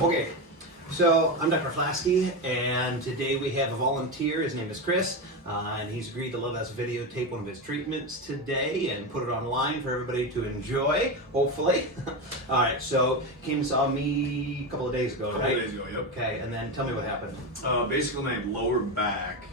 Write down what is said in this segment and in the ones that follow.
Okay, so I'm Dr. Flaskey, and today we have a volunteer. His name is Chris, and he's agreed to let us videotape one of his treatments today and put it online for everybody to enjoy, hopefully. All right, so came and saw me a couple of days ago, right? A couple of days ago, yep. Okay, and then tell me what happened. Basically, my lower back,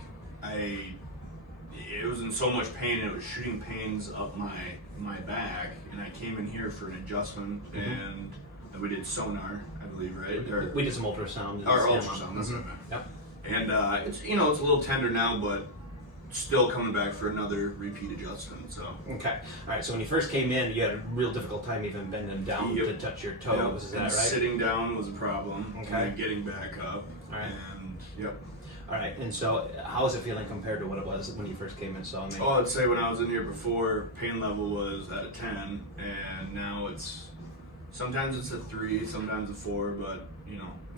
it was in so much pain, and it was shooting pains up my back, and I came in here for an adjustment, and we did sonar, I believe, right? Or, We did some ultrasound. or ultrasound, that's what I meant. Yep. And it's it's a little tender now, but still coming back for another repeat adjustment. So Okay. All right. So when you first came in, you had a real difficult time even bending down Yep. to touch your toes. Is that and right? sitting down was a problem. Okay. And then getting back up. All right. And yep. All right. And so, how is it feeling compared to what it was when you first came and saw me? Oh, I'd say when I was in here before, pain level was at a 10, and now it's sometimes it's a 3, sometimes a 4, but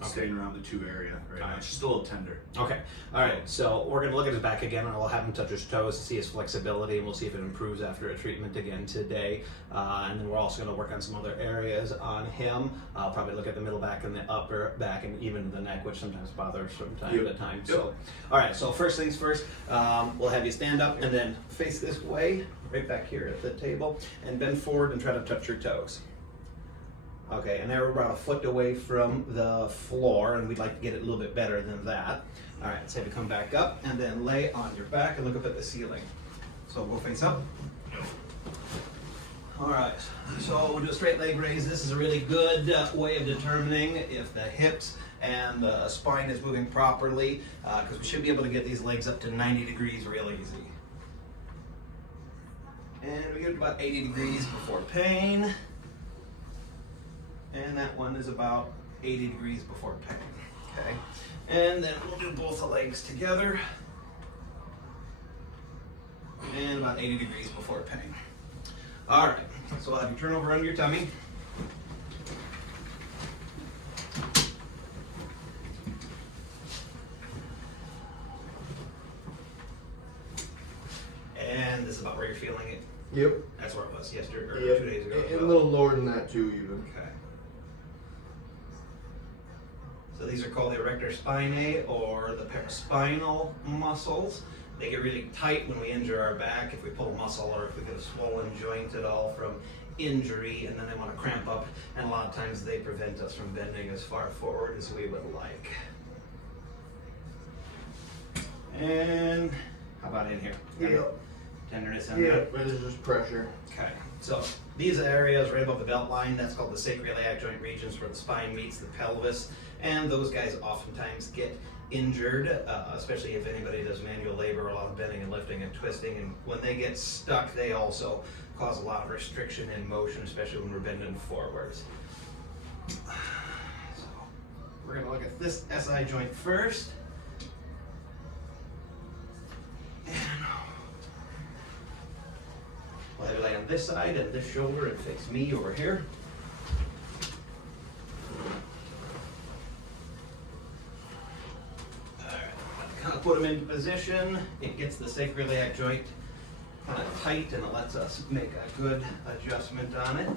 staying around the 2 area right now. It's still a tender. Okay. All right. So we're gonna look at his back again, and we'll have him touch his toes to see his flexibility, and we'll see if it improves after a treatment again today. And then we're also gonna work on some other areas on him. I'll probably look at the middle back and the upper back, and even the neck, which sometimes bothers from time to time. So, all right. So first things first, we'll have you stand up and then face this way, right back here at the table, and bend forward and try to touch your toes. Okay, and now we're about a foot away from the floor, and we'd like to get it a little bit better than that. All right, let's have you come back up and then lay on your back and look up at the ceiling. So we'll face up. All right, so we'll do a straight leg raise. This is a really good way of determining if the hips and the spine is moving properly, because we should be able to get these legs up to 90 degrees real easy. And we get it about 80 degrees before pain. And that one is about 80 degrees before pain. Okay. And then we'll do both the legs together. And about 80 degrees before pain. All right. So we'll have you turn over on your tummy. And this is about where you're feeling it. Yep. That's where it was yesterday or Yep. 2 days ago. And a little lower than that too, even. Okay. So these are called the erector spinae, or the paraspinal muscles. They get really tight when we injure our back, if we pull a muscle or if we get a swollen joint at all from injury, and then they want to cramp up, and a lot of times they prevent us from bending as far forward as we would like. And how about in here? Yep. Tenderness in Yeah, there? but it's just pressure. Okay, so these areas right above the belt line, that's called the sacroiliac joint regions, where the spine meets the pelvis, and those guys oftentimes get injured, especially if anybody does manual labor, a lot of bending and lifting and twisting, and when they get stuck, they also cause a lot of restriction in motion, especially when we're bending forwards. So we're going to look at this SI joint first. We'll have you lay on this side and this shoulder and face me over here. Alright, kind of put them into position. It gets the sacroiliac joint kind of tight, and it lets us make a good adjustment on it.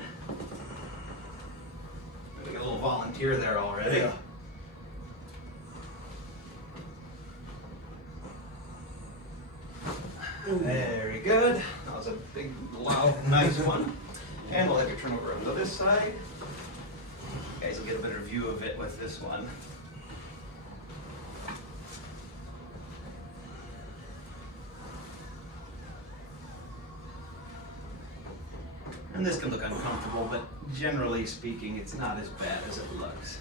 We got a little volunteer there already. Yeah. Very good. That was a big, loud, nice one. And we'll have you turn over onto this side. You guys will get a better view of it with this one. And this can look uncomfortable, but generally speaking, it's not as bad as it looks.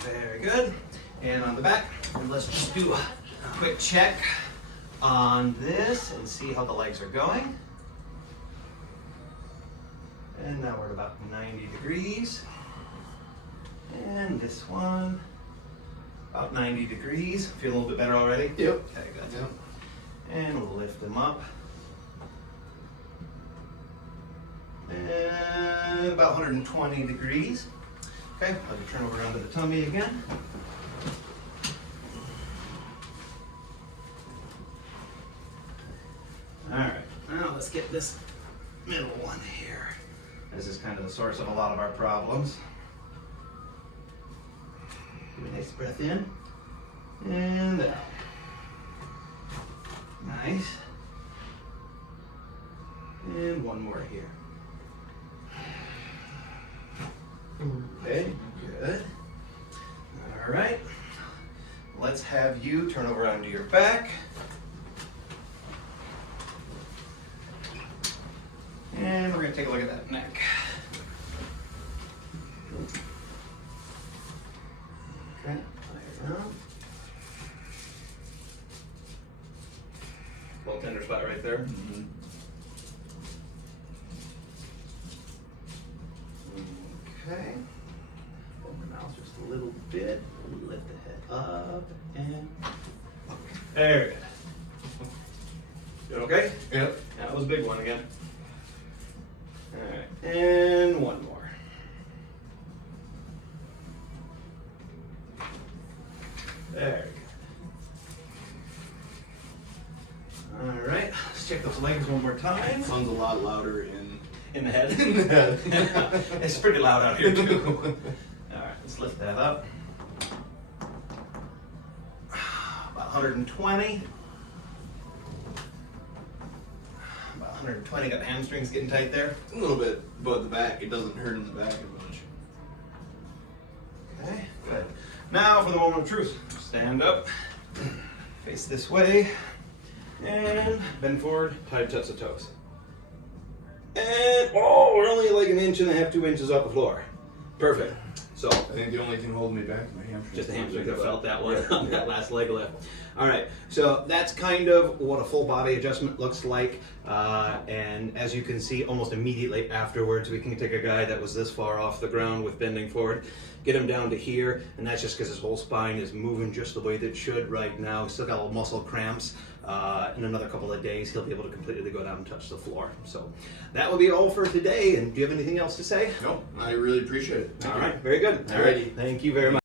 Very good. And on the back, and let's just do a quick check on this and see how the legs are going. And now we're at about 90 degrees. And this one, about 90 degrees. Feel a little bit better already? Yep. Okay, good. Yep. And we'll lift them up. And about 120 degrees. Okay, let me turn over onto the tummy again. All right. let's get this middle one here. This is kind of the source of a lot of our problems. Give a nice breath in and out. Nice. And one more here. Okay, good. All right. Let's have you turn over onto your back. And we're going to take a look at that neck. Okay, there. Little tender spot right there. Mm-hmm. Okay. Open the mouth just a little bit. Lift the head up and there we go. Doing okay? Yep. That was a big one again. Alright, and one more. Very good. Alright, let's check those legs one more time. Sounds a lot louder In the head? in the head. It's pretty loud out here too. Alright, let's lift that up. About 120. About 120, got the hamstrings getting tight there. A little bit, but the back, it doesn't hurt in the back as much. Okay, good. Now for the moment of truth. Stand up, face this way, and bend forward, tied touch the toes. And, oh, we're only like 1.5 to 2 inches off the floor. Perfect. So, I think the only thing holding me back is my hamstring. just the hamstrings. I felt that one on that last leg lift. All right, so that's kind of what a full body adjustment looks like. And as you can see, almost immediately afterwards, we can take a guy that was this far off the ground with bending forward, get him down to here, and that's just because his whole spine is moving just the way that it should right now. He's still got little muscle cramps. In another couple of days, he'll be able to completely go down and touch the floor. So that will be all for today. And do you have anything else to say? No, I really appreciate it. Thank All you. right, very good. All Alrighty. right, thank you very much.